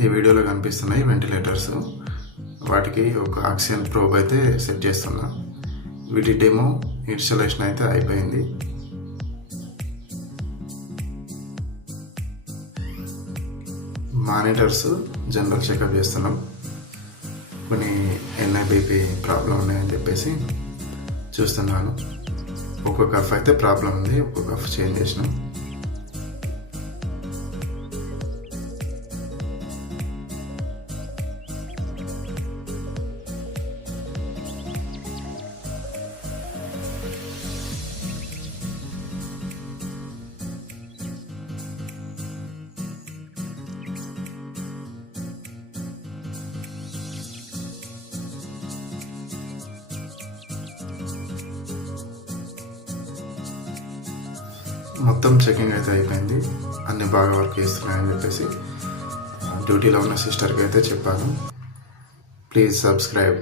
ఈ వీడియోలో కనిపిస్తున్నాయి వెంటిలేటర్స్. వాటికి ఒక ఆక్సిజన్ ప్రోబ్ అయితే సెట్ చేస్తున్నా. వీటి డెమో ఇన్స్టాలేషన్ అయితే అయిపోయింది. మానిటర్స్ జనరల్ చెకప్ చేస్తున్నాం. కొన్ని NIBP ప్రాబ్లం ఉన్నాయని చెప్పేసి చూస్తున్నాను. ఒక్కొక్క కఫ్ అయితే ప్రాబ్లం ఉంది, ఒక్కొక్క కఫ్ చేంజ్ చేసినాం. మొత్తం చెకింగ్ అయితే అయిపోయింది. అన్నీ బాగా వర్క్ చేస్తున్నాయని చెప్పేసి డ్యూటీలో ఉన్న సిస్టర్కి అయితే చెప్పాను. Please subscribe.